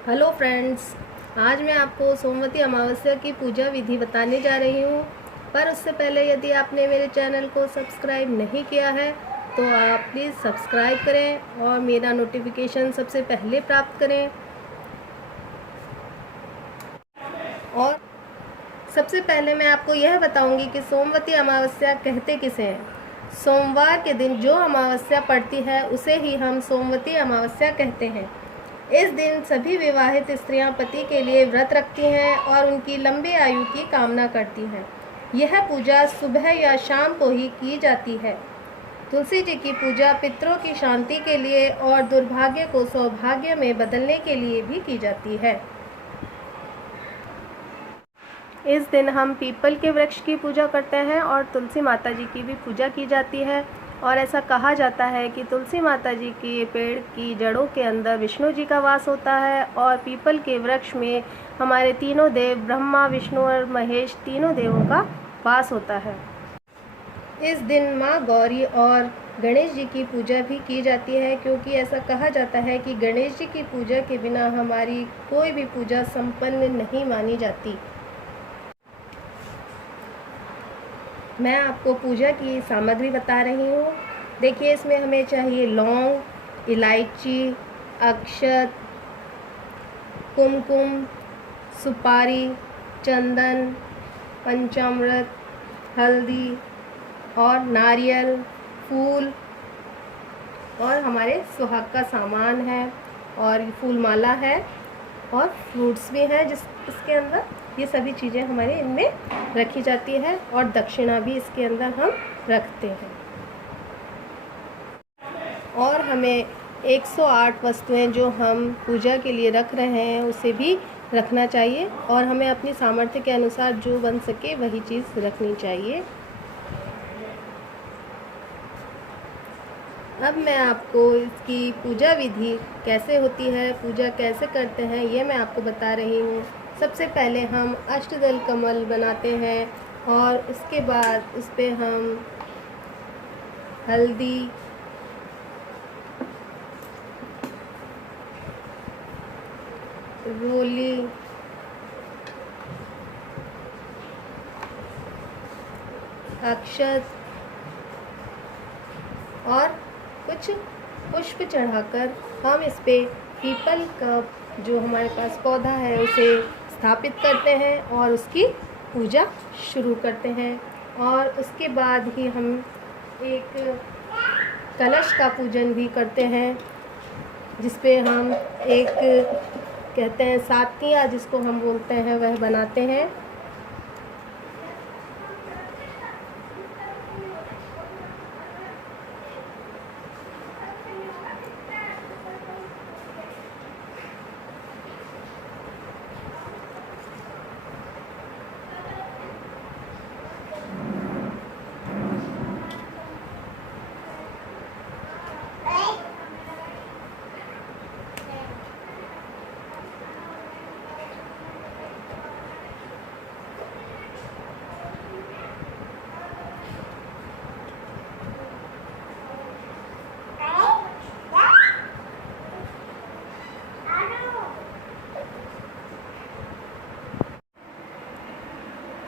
Hello friends, आज मैं आपको सोमवती अमावस्या की पूजा विधि बताने जा रही हूँ। पर उससे पहले यदि आपने मेरे चैनल को सब्सक्राइब नहीं किया है तो आप प्लीज़ सब्सक्राइब करें और मेरा नोटिफिकेशन सबसे पहले प्राप्त करें। और सबसे पहले मैं आपको यह बताऊंगी कि सोमवती अमावस्या कहते किसे हैं। सोमवार के दिन जो अमावस्या पड़ती है उसे ही हम सोमवती अमावस्या कहते हैं। इस दिन सभी विवाहित स्त्रियां पति के लिए व्रत रखती हैं और उनकी लंबी आयु की कामना करती हैं। यह पूजा सुबह या शाम को ही की जाती है। तुलसी जी की पूजा पितरों की शांति के लिए और दुर्भाग्य को सौभाग्य में बदलने के लिए भी की जाती है। इस दिन हम पीपल के वृक्ष की पूजा करते हैं और तुलसी माता जी की भी पूजा की जाती है। और ऐसा कहा जाता है कि तुलसी माता जी के पेड़ की जड़ों के अंदर विष्णु जी का वास होता है और पीपल के वृक्ष में हमारे तीनों देव ब्रह्मा, विष्णु और महेश तीनों देवों का वास होता है। इस दिन माँ गौरी और गणेश जी की पूजा भी की जाती है, क्योंकि ऐसा कहा जाता है कि गणेश जी की पूजा के बिना हमारी कोई भी पूजा संपन्न नहीं मानी जाती। मैं आपको पूजा की सामग्री बता रही हूँ। देखिए, इसमें हमें चाहिए लौंग, इलायची, अक्षत, कुमकुम, सुपारी, चंदन, पंचामृत, हल्दी और नारियल, फूल और हमारे सुहाग का सामान है और फूल माला है और फ्रूट्स भी हैं इसके अंदर। ये सभी चीज़ें हमारे इनमें रखी जाती है और दक्षिणा भी इसके अंदर हम रखते हैं। और हमें 108 वस्तुएं जो हम पूजा के लिए रख रहे हैं उसे भी रखना चाहिए और हमें अपनी सामर्थ्य के अनुसार जो बन सके वही चीज़ रखनी चाहिए। अब मैं आपको इसकी पूजा विधि कैसे होती है, पूजा कैसे करते हैं, ये मैं आपको बता रही हूँ। सबसे पहले हम अष्टदल कमल बनाते हैं और उसके बाद उस पर हम हल्दी, रोली, अक्षत और कुछ पुष्प चढ़ाकर हम इस पे पीपल का जो हमारे पास पौधा है उसे स्थापित करते हैं और उसकी पूजा शुरू करते हैं। और उसके बाद ही हम एक कलश का पूजन भी करते हैं, जिस पे हम एक कहते हैं सातिया जिसको हम बोलते हैं वह बनाते हैं।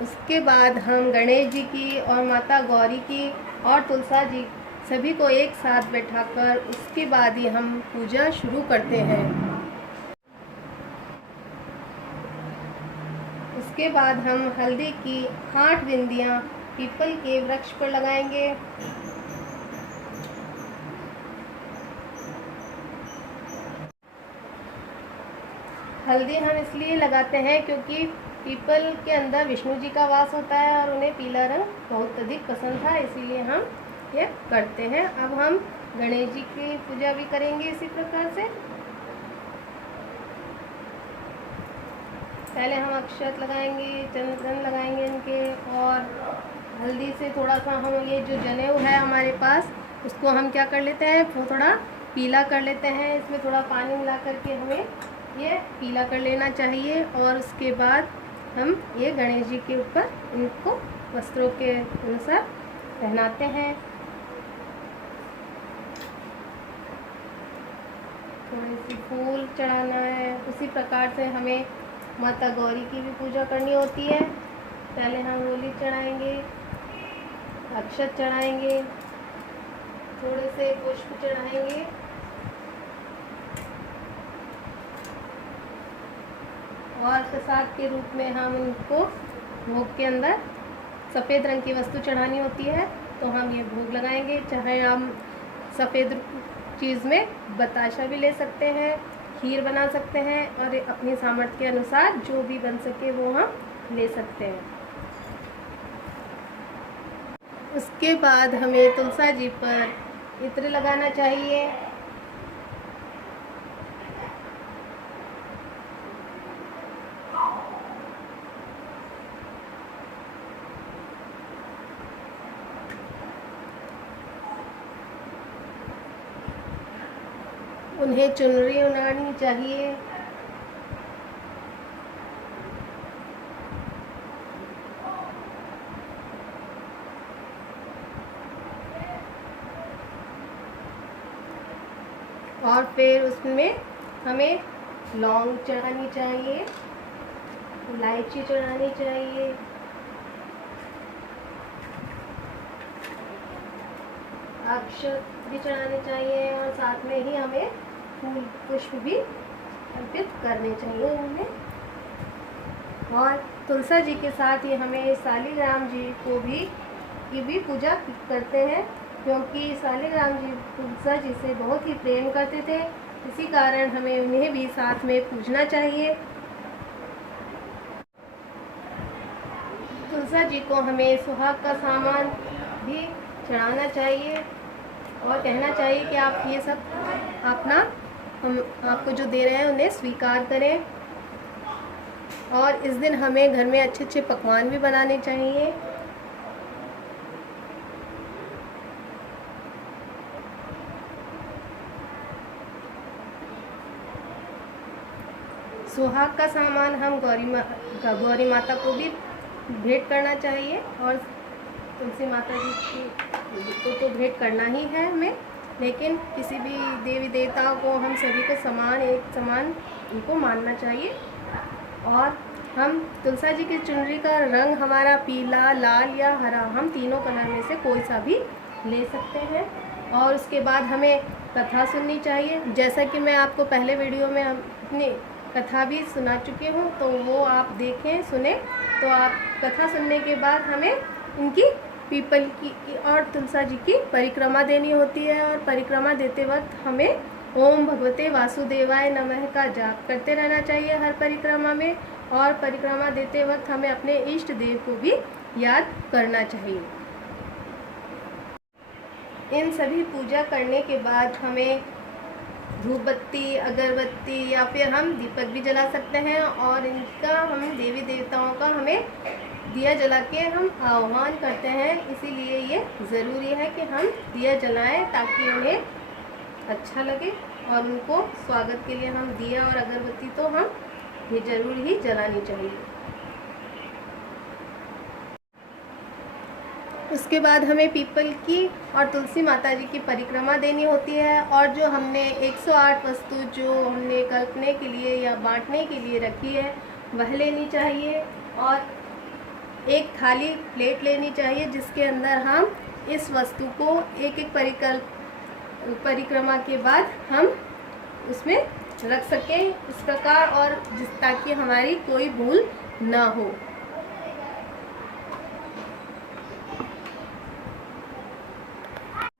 उसके बाद हम गणेश जी की और माता गौरी की और तुलसा जी सभी को एक साथ बैठाकर उसके बाद ही हम पूजा शुरू करते हैं। उसके बाद हम हल्दी की 8 बिंदियाँ पीपल के वृक्ष पर लगाएंगे। हल्दी हम इसलिए लगाते हैं क्योंकि पीपल के अंदर विष्णु जी का वास होता है और उन्हें पीला रंग बहुत अधिक पसंद था, इसीलिए हम ये करते हैं। अब हम गणेश जी की पूजा भी करेंगे इसी प्रकार से। पहले हम अक्षत लगाएंगे, चंदन लगाएंगे इनके, और हल्दी से थोड़ा सा हम ये जो जनेऊ है हमारे पास उसको हम क्या कर लेते हैं, वो थोड़ा पीला कर लेते हैं। इसमें थोड़ा पानी मिला करके हमें ये पीला कर लेना चाहिए। और उसके बाद हम ये गणेश जी के ऊपर इनको वस्त्रों के अनुसार पहनाते हैं। थोड़े से फूल चढ़ाना है। उसी प्रकार से हमें माता गौरी की भी पूजा करनी होती है। पहले हम रोली चढ़ाएंगे, अक्षत चढ़ाएंगे, थोड़े से पुष्प चढ़ाएंगे और प्रसाद के रूप में हम उनको भोग के अंदर सफ़ेद रंग की वस्तु चढ़ानी होती है, तो हम ये भोग लगाएंगे। चाहे हम सफ़ेद चीज़ में बताशा भी ले सकते हैं, खीर बना सकते हैं और अपनी सामर्थ्य के अनुसार जो भी बन सके वो हम ले सकते हैं। उसके बाद हमें तुलसा जी पर इत्र लगाना चाहिए। उन्हें चुनरी उड़ानी चाहिए। और फिर उसमें हमें लौंग चढ़ानी चाहिए, इलायची चढ़ानी चाहिए, अक्षत भी चढ़ाने चाहिए और साथ में ही हमें फूल पुष्प भी अर्पित करने चाहिए उन्हें। और तुलसा जी के साथ ही हमें शालिग्राम जी की भी पूजा करते हैं, क्योंकि शालिग्राम जी तुलसा जी से बहुत ही प्रेम करते थे। इसी कारण हमें उन्हें भी साथ में पूजना चाहिए। तुलसा जी को हमें सुहाग का सामान भी चढ़ाना चाहिए और कहना चाहिए कि आप ये सब हम आपको जो दे रहे हैं उन्हें स्वीकार करें। और इस दिन हमें घर में अच्छे अच्छे पकवान भी बनाने चाहिए। सुहाग का सामान हम गौरी माता को भी भेंट करना चाहिए और तुलसी माता जी को तो भेंट करना ही है हमें, लेकिन किसी भी देवी देवताओं को हम सभी को एक समान उनको मानना चाहिए। और हम तुलसा जी की चुनरी का रंग हमारा पीला, लाल या हरा, हम तीनों कलर में से कोई सा भी ले सकते हैं। और उसके बाद हमें कथा सुननी चाहिए। जैसा कि मैं आपको पहले वीडियो में अपनी कथा भी सुना चुकी हूँ, तो वो आप देखें, सुने। तो आप कथा सुनने के बाद हमें इनकी पीपल की और तुलसा जी की परिक्रमा देनी होती है। और परिक्रमा देते वक्त हमें ओम भगवते वासुदेवाय नमः का जाप करते रहना चाहिए हर परिक्रमा में। और परिक्रमा देते वक्त हमें अपने इष्ट देव को भी याद करना चाहिए। इन सभी पूजा करने के बाद हमें धूप बत्ती, अगरबत्ती या फिर हम दीपक भी जला सकते हैं और इनका हम देवी देवताओं का हमें दिया जला के हम आह्वान करते हैं। इसीलिए ये ज़रूरी है कि हम दिया जलाएं ताकि उन्हें अच्छा लगे। और उनको स्वागत के लिए हम दिया और अगरबत्ती तो हम ये ज़रूर ही जलानी चाहिए। उसके बाद हमें पीपल की और तुलसी माता जी की परिक्रमा देनी होती है। और जो हमने 108 वस्तु जो हमने कल्पने के लिए या बांटने के लिए रखी है वह लेनी चाहिए। और एक खाली प्लेट लेनी चाहिए जिसके अंदर हम इस वस्तु को एक एक परिक्रमा के बाद हम उसमें रख सकें इस प्रकार, और ताकि हमारी कोई भूल ना हो।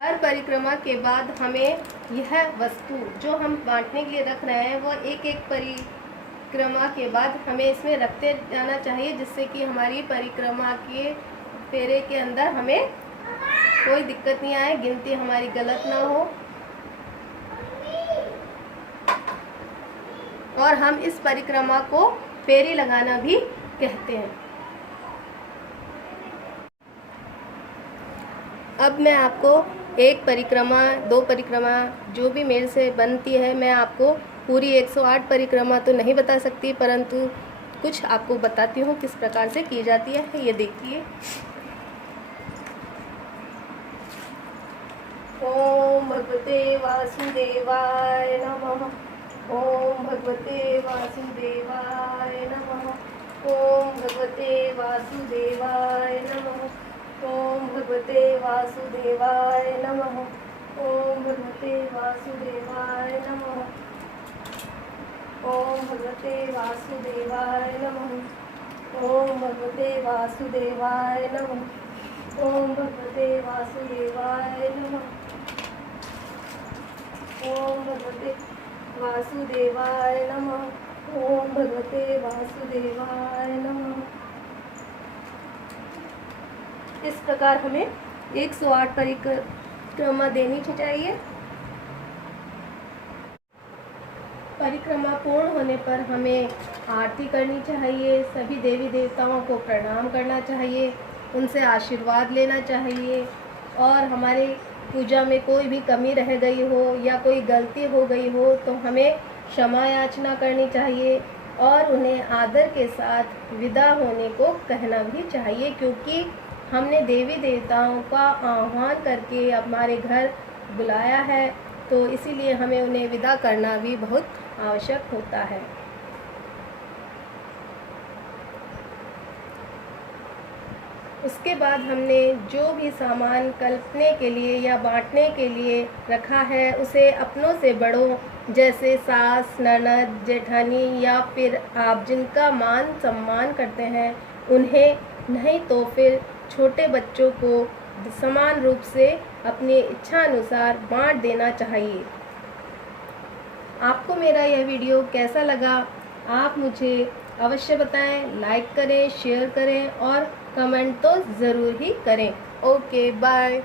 हर परिक्रमा के बाद हमें यह वस्तु जो हम बांटने के लिए रख रहे हैं वो एक एक परिक्रमा के बाद हमें इसमें रखते जाना चाहिए, जिससे कि हमारी परिक्रमा के फेरे के अंदर हमें कोई दिक्कत नहीं आए, गिनती हमारी गलत ना हो। और हम इस परिक्रमा को फेरी लगाना भी कहते हैं। अब मैं आपको एक परिक्रमा, 2 परिक्रमा जो भी मेरे से बनती है, मैं आपको पूरी 108 परिक्रमा तो नहीं बता सकती, परंतु कुछ आपको बताती हूँ किस प्रकार से की जाती है। ये देखिए, ओम भगवते वासुदेवाय नमः। ओम भगवते वासुदेवाय नमः। ओम भगवते वासुदेवाय नमः। ओम भगवते वासुदेवाय नमः। ओम भगवते वासुदेवाय नमः। ओम भगवते वासुदेवाय नमः। ओम भगवते वासुदेवाय नमः। ओम भगवते वासुदेवाय नमः। ओम भगवते वासुदेवाय नमः। ओम भगवते वासुदेवाय नमः। इस प्रकार हमें 108 परिक्रमा देनी चाहिए। परिक्रमा पूर्ण होने पर हमें आरती करनी चाहिए, सभी देवी देवताओं को प्रणाम करना चाहिए, उनसे आशीर्वाद लेना चाहिए और हमारे पूजा में कोई भी कमी रह गई हो या कोई गलती हो गई हो तो हमें क्षमा याचना करनी चाहिए और उन्हें आदर के साथ विदा होने को कहना भी चाहिए, क्योंकि हमने देवी देवताओं का आह्वान करके हमारे घर बुलाया है, तो इसीलिए हमें उन्हें विदा करना भी बहुत आवश्यक होता है। उसके बाद हमने जो भी सामान कल्पने के लिए या बांटने के लिए रखा है उसे अपनों से बड़ों जैसे सास, ननद, जेठानी या फिर आप जिनका मान सम्मान करते हैं उन्हें, नहीं तो फिर छोटे बच्चों को समान रूप से अपनी इच्छा अनुसार बांट देना चाहिए। आपको मेरा यह वीडियो कैसा लगा आप मुझे अवश्य बताएं, लाइक करें, शेयर करें और कमेंट तो ज़रूर ही करें। Okay, bye.